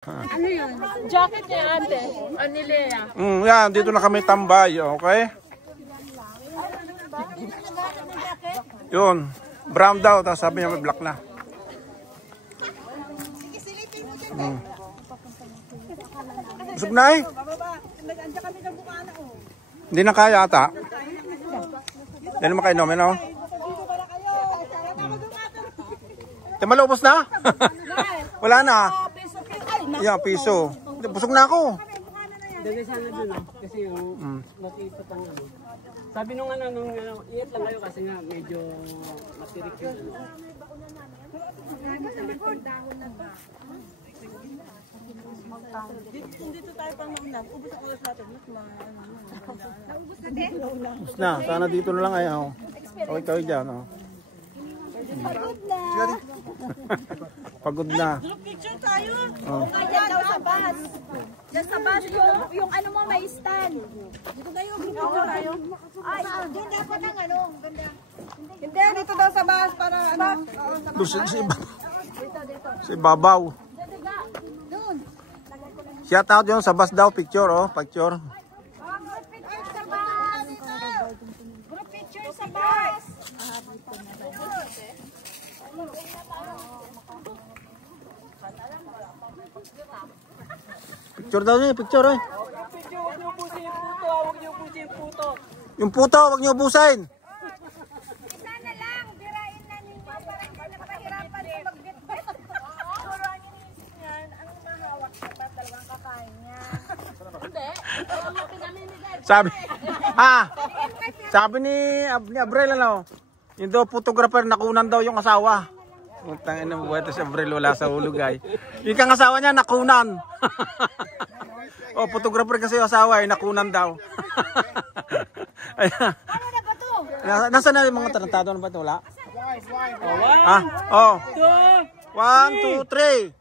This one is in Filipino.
Ano yun? Jacket niya, ante. Anilea. Yan, dito na kami tambay, okay? Yun, brown daw, tapos sabi niya may black na. Busog na eh. Hindi na kaya ata. Hindi na makainom, ano? Malubos na? Wala na. Yeah, piso. Busog na ako. Dali sana dun kasi yung makita pang ano. Sabi nung iit lang kayo kasi nga medyo matirik yun. Dito tayo pang maunang. Ubus ang oras natin. Naubos na din? Ubus na. Sana dito na lang ayaw. Kaway dyan. Pagod na. Pagod na. Group picture tayo. Ayan daw sa bus. Diyan sa bus yung ano mo may stand. Dito tayo. Group picture tayo. Ay, doon dapat ang ano. Ganda. Hindi, dito daw sa bus para ano. Si Babaw. Doon. Shout out yun sa bus daw. Picture, oh. Picture. Group picture sa bus. Group picture sa bus. Picture daw niya, picture eh. Picture, huwag niyo ubusin yung puto, huwag niyo ubusin yung puto. Yung puto, huwag niyo ubusin. Isa na lang, birain na ninyo para hindi na mahirapan sa magbitbit. Siguro ang iniisip niyan, ang mahawak na ba talagang kakain niya? Hindi. Sabi ni Abrel, ano, yung daw photographer, nakunan daw yung asawa. Utang ina mo, buwete si Abrel, wala sa hulugay. Yung kang asawa niya, nakunan. Oh, photographer kasi yung asawa, nakunan daw. Ano na ba to? Nasaan na yung mga tarantado na ba ito? Wala? Oh, 1, 2, 3.